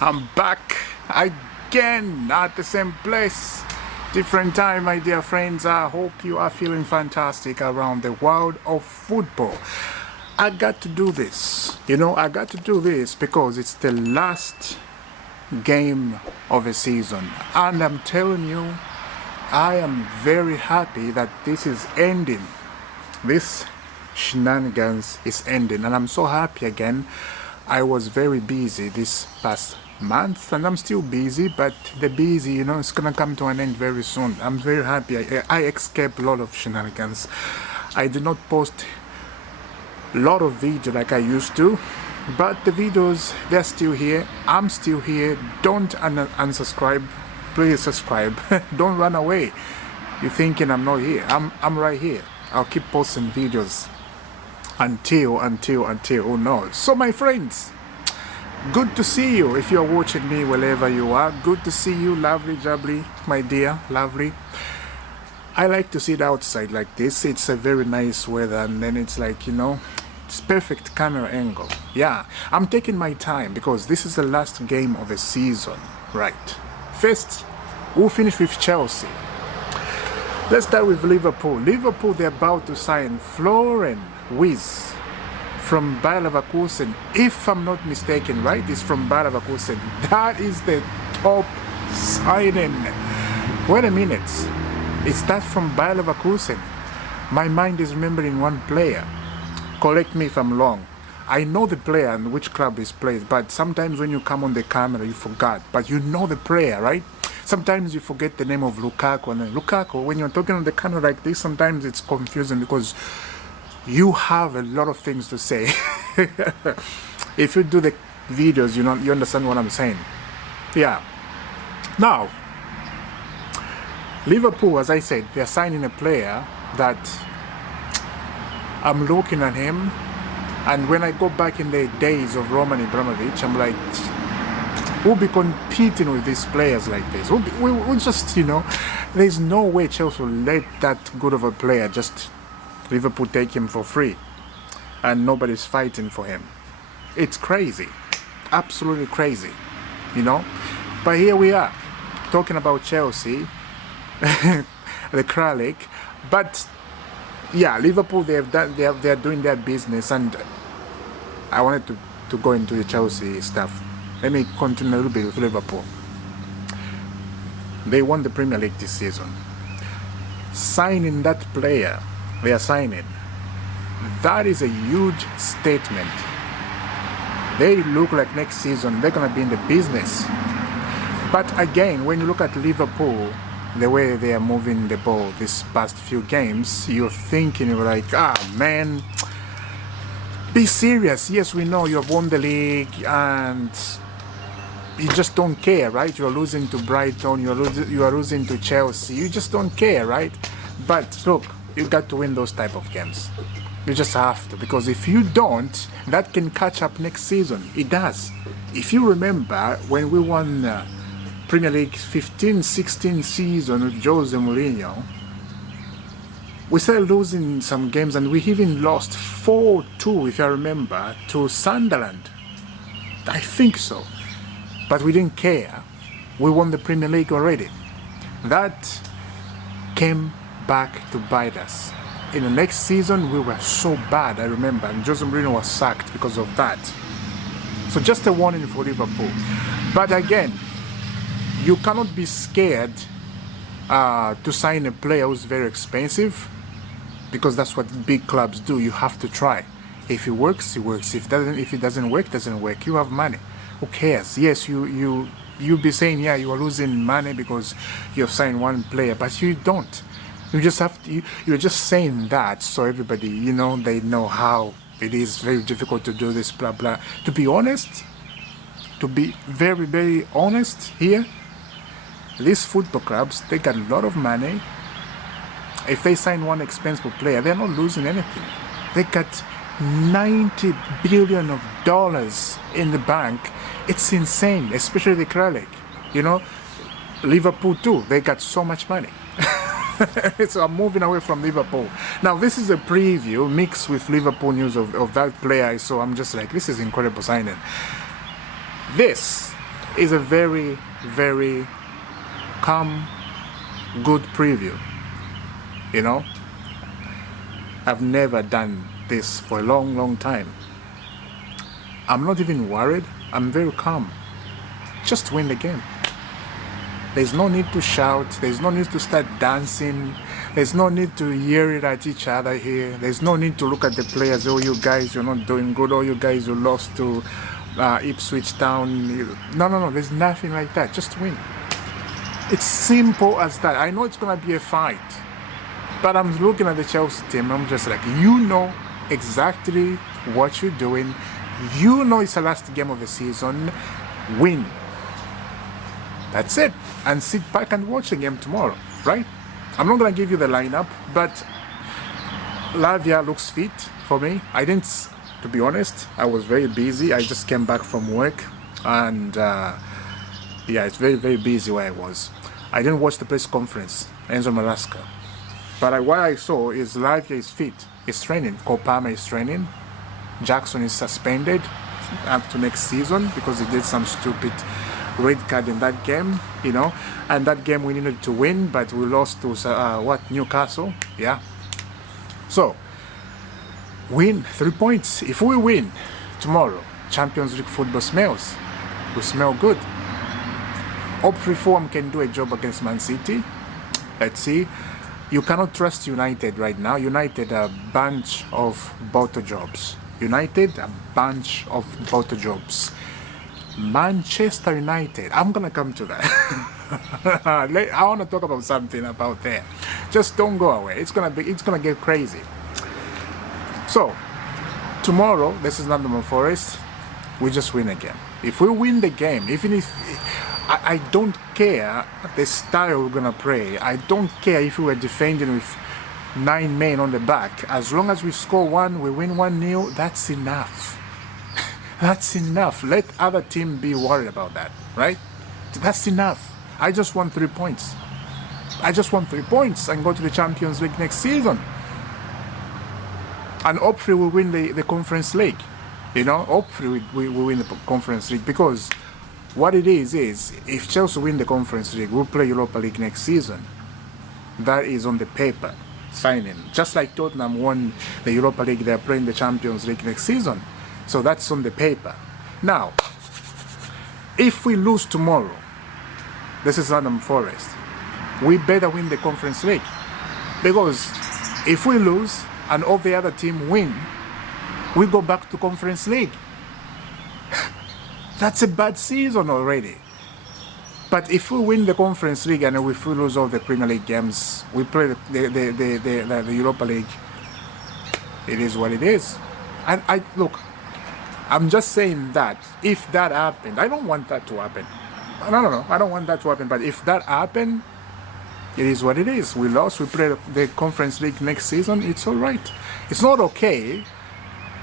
I'm back again at the same place, different time, my dear friends. I hope you are feeling fantastic around the world of football. I got to do this, I got to do this because it's the last game of the season, and I'm telling you, I am very happy that this is ending. This shenanigans is ending, and I'm so happy again. I was very busy this past month, and I'm still busy, but the busy, it's gonna come to an end very soon. I'm very happy. I escaped a lot of shenanigans. I did not post a lot of video like I used to, but the videos, they're still here. I'm still here. Don't unsubscribe. Please subscribe. Don't run away. You're thinking I'm not here. I'm right here. I'll keep posting videos until who knows. So my friends, good to see you. If you're watching me wherever you are, good to see you. Lovely jubbly, my dear, lovely. I like to sit outside like this. It's a very nice weather, and then it's like, it's perfect camera angle. Yeah, I'm taking my time because this is the last game of the season, right? First, we'll finish with Chelsea. Let's start with Liverpool. Liverpool, they're about to sign Florian from Bayer Leverkusen. If I'm not mistaken, right? It's from Bayer Leverkusen. That is the top signing. Wait a minute. Is that from Bayer Leverkusen? My mind is remembering one player. Correct me if I'm wrong. I know the player and which club he plays, but sometimes when you come on the camera, you forgot. But you know the player, right? Sometimes you forget the name of Lukaku. And Lukaku, when you're talking on the camera like this, sometimes it's confusing because you have a lot of things to say. If you do the videos, you understand what I'm saying. Yeah. Now, Liverpool, as I said, they're signing a player that I'm looking at him, and when I go back in the days of Roman Abramovich, I'm like, we'll be competing with these players like this. We'll just, there's no way Chelsea will let that good of a player just Liverpool take him for free, and nobody's fighting for him. It's crazy, absolutely crazy, But here we are, talking about Chelsea, the Kralik. But yeah, Liverpool, they're doing their business, and I wanted to go into the Chelsea stuff. Let me continue a little bit with Liverpool. They won the Premier League this season. Signing that player they are signing, that is a huge statement. They look like next season they're going to be in the business. But again, when you look at Liverpool, the way they are moving the ball these past few games, you're like, man, be serious. Yes, we know you have won the league and you just don't care, right? You're losing to Brighton, you are losing to Chelsea, you just don't care, right? But look, you got to win those type of games. You just have to, because if you don't, that can catch up next season. It does. If you remember when we won Premier League 15-16 season with Jose Mourinho, we started losing some games, and we even lost 4-2, if I remember, to Sunderland. I think so. But we didn't care. We won the Premier League already. That came back to bite us. In the next season, we were so bad, I remember, and Jose Mourinho was sacked because of that. So just a warning for Liverpool. But again, you cannot be scared to sign a player who's very expensive, because that's what big clubs do. You have to try. If it works, it works. If it doesn't work, it doesn't work. You have money. Who cares? Yes, you'll be saying, yeah, you are losing money because you've signed one player, but you don't. You just have to. You're just saying that so everybody, they know how it is very difficult to do this, blah blah. To be honest, to be very very honest here, these football clubs, they got a lot of money. If they sign one expensive player, they're not losing anything. They got $90 billion in the bank. It's insane, especially the Kralik. Liverpool too, they got so much money. So I'm moving away from Liverpool. Now this is a preview mixed with Liverpool news of that player, so I'm just like, this is incredible signing. This is a very, very calm, good preview. You know, I've never done this for a long, long time. I'm not even worried. I'm very calm. Just win the game. There's no need to shout. There's no need to start dancing. There's no need to yell it at each other here. There's no need to look at the players. Oh, you guys, you're not doing good. Oh, you guys, you lost to Ipswich Town. No. There's nothing like that. Just win. It's simple as that. I know it's going to be a fight. But I'm looking at the Chelsea team. I'm just like, you know exactly what you're doing. You know it's the last game of the season. Win. That's it. And sit back and watch the game tomorrow, right? I'm not going to give you the lineup, but Lavia looks fit for me. I didn't, to be honest, I was very busy. I just came back from work, and yeah, it's very, very busy where I was. I didn't watch the press conference, Enzo Maresca. But what I saw is Lavia is fit. He's training. Kopama is training. Jackson is suspended up to next season because he did some stupid red card in that game, you know, and that game we needed to win, but we lost to Newcastle. Yeah, so win 3 points. If we win tomorrow, Champions League football smells. We smell good. Hope Reform can do a job against Man City. Let's see. You cannot trust United right now. United are a bunch of bottle jobs. United, a bunch of bottle jobs. Manchester United, I'm gonna come to that. I want to talk about something about that. Just don't go away. It's gonna get crazy. So tomorrow, this is Nottmm Forest. We just win again. If we win the game, even if I don't care the style we're gonna play. I don't care if we were defending with 9 men on the back. As long as we score one, we win 1-0. That's enough. That's enough. Let other team be worried about that, right? That's enough. I just want 3 points. I just want 3 points and go to the Champions League next season. And hopefully we'll win the Conference League. You know, hopefully we win the Conference League, because what it is if Chelsea win the Conference League, we'll play Europa League next season. That is on the paper, signing. Just like Tottenham won the Europa League, they're playing the Champions League next season. So that's on the paper. Now, if we lose tomorrow, this is Nottmm Forest, we better win the Conference League. Because if we lose and all the other team win, we go back to Conference League. That's a bad season already. But if we win the Conference League and if we lose all the Premier League games, we play the Europa League, it is what it is. And look, I'm just saying that if that happened, I don't want that to happen. No, I don't want that to happen. But if that happened, it is what it is. We lost, we play the Conference League next season, it's all right. It's not okay,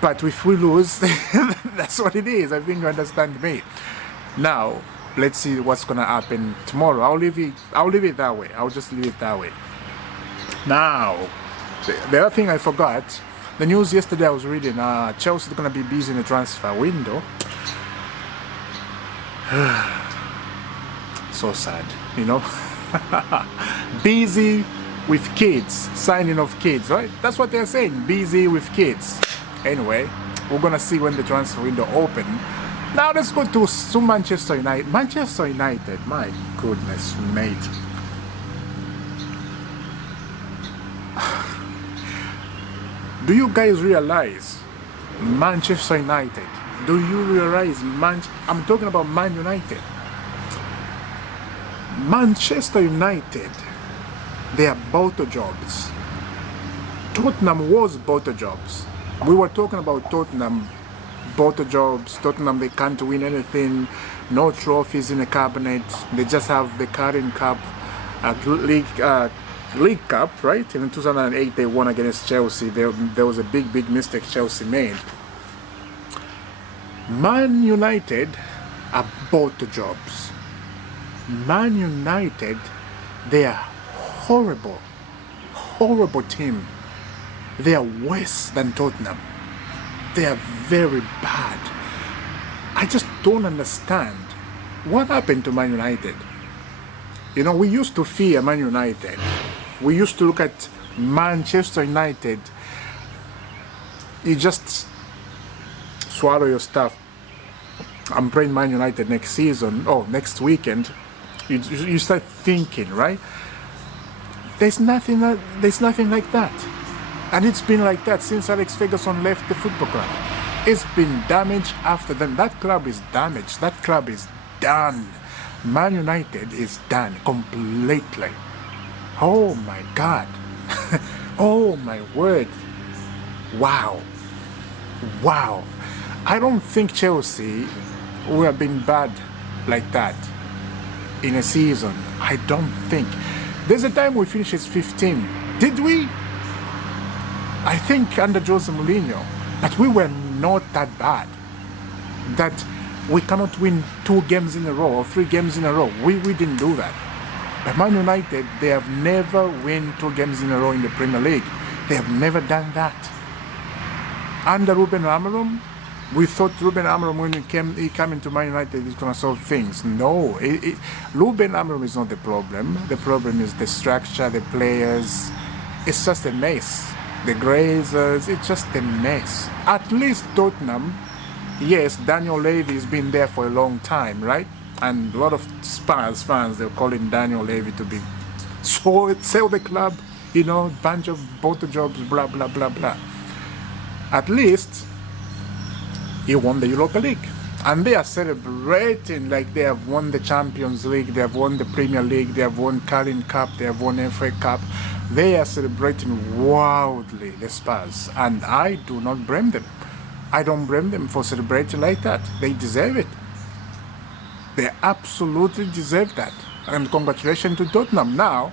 but if we lose, that's what it is. I think you understand me. Now, let's see what's gonna happen tomorrow. I'll leave it that way. I'll just leave it that way. Now, the other thing I forgot, the news yesterday I was reading, Chelsea is gonna be busy in the transfer window. So sad, you know. Busy with kids, signing of kids, right? That's what they're saying, busy with kids. Anyway, we're gonna see when the transfer window open. Now let's go to Manchester United. Manchester United, my goodness, mate. Do you guys realize Manchester United? Do you realize I'm talking about Man United. Manchester United, they are bottle jobs. Tottenham was bottle jobs. We were talking about Tottenham, bottle jobs. Tottenham, they can't win anything. No trophies in the cabinet. They just have the Carling Cup, League Cup, right? In 2008, they won against Chelsea. There was a big mistake Chelsea made. Man United are bottle jobs. Man United, they are horrible team. They are worse than Tottenham. They are very bad. I just don't understand What happened to Man United? You know, we used to fear Man United. We used to look at Manchester United. You just swallow your stuff. I'm playing Man United next season, next weekend. You start thinking, right? There's nothing like that. And it's been like that since Alex Ferguson left the football club. It's been damaged after them. That club is damaged. That club is done. Man United is done completely. Oh my God. Oh my word. Wow. Wow. I don't think Chelsea would have been bad like that in a season. I don't think. There's a time we finished as 15. Did we? I think under Jose Mourinho. But we were not that bad. That we cannot win 2 games in a row or 3 games in a row. We didn't do that. But Man United, they have never won 2 games in a row in the Premier League. They have never done that. Under Ruben Amorim, we thought Ruben Amorim, when he came into Man United, he's going to solve things. No, Ruben Amorim is not the problem. The problem is the structure, the players. It's just a mess. The Glazers, it's just a mess. At least Tottenham, yes, Daniel Levy has been there for a long time, right? And a lot of Spurs fans, they're calling Daniel Levy to be sell the club, you know, bunch of bottle jobs, blah, blah, blah, blah. At least he won the Europa League. And they are celebrating like they have won the Champions League, they have won the Premier League, they have won Carling Cup, they have won FA Cup. They are celebrating wildly, the Spurs. And I do not blame them. I don't blame them for celebrating like that. They deserve it. They absolutely deserve that. And congratulations to Tottenham. Now,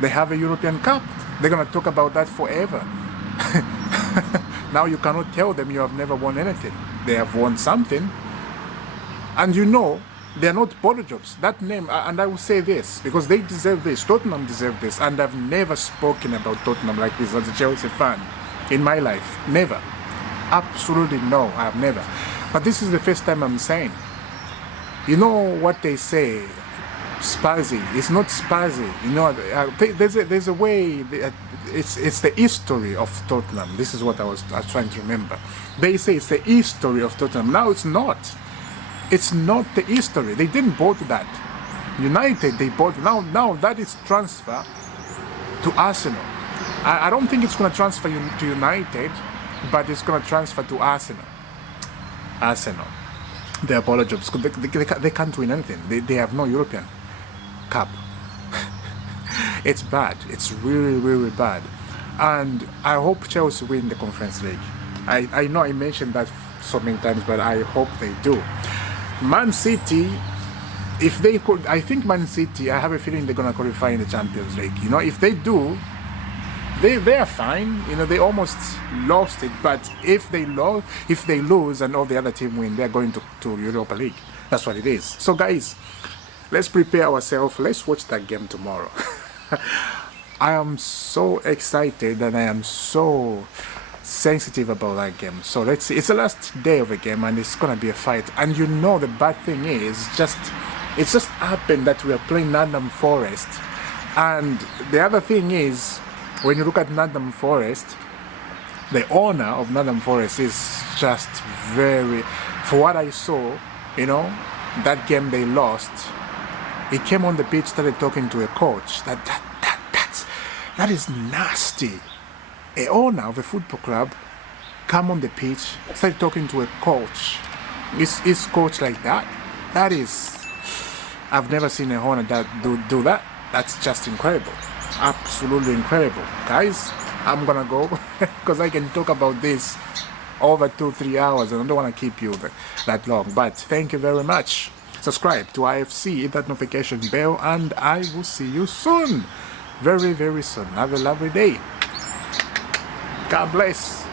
they have a European Cup. They're going to talk about that forever. Now you cannot tell them you have never won anything. They have won something. And you know, they are not bottle jobs. That name, and I will say this, because they deserve this. Tottenham deserve this. And I've never spoken about Tottenham like this as a Chelsea fan in my life. Never. Absolutely no, I have never. But this is the first time I'm saying. You know what they say, Spursy. It's not Spursy. You know, there's a way. It's the history of Tottenham. This is what I was trying to remember. They say it's the history of Tottenham. Now it's not. It's not the history. They didn't bought that. United, they bought. Now that is transfer to Arsenal. I don't think it's going to transfer to United, but it's going to transfer to Arsenal. Arsenal. They are bottle jobs. They can't win anything. They have no European Cup. It's bad. It's really, really bad. And I hope Chelsea win the Conference League. I know I mentioned that so many times, but I hope they do. Man City, if they could, I think Man City, I have a feeling they're going to qualify in the Champions League. You know, if they do, they are fine. You know, they almost lost it, but if they lose and all the other team win, they're going to Europa League. That's what it is. So guys, let's prepare ourselves. Let's watch that game tomorrow. I am so excited and I am so sensitive about that game. So let's see. It's the last day of the game and it's gonna be a fight. And you know the bad thing is it's just happened that we are playing Nottmm Forest. And the other thing is, when you look at Nottmm Forest, the owner of Nottmm Forest is just very, for what I saw, you know, that game they lost, he came on the pitch, started talking to a coach. That is nasty. A owner of a football club come on the pitch, started talking to a coach. Is coach like that? That is, I've never seen a owner that do that. That's just incredible. Absolutely incredible. Guys, I'm gonna go because I can talk about this over 2-3 hours and I don't want to keep you that long. But thank you very much. Subscribe to IFC, hit that notification bell, and I will see you soon. Very, very soon. Have a lovely day. God bless.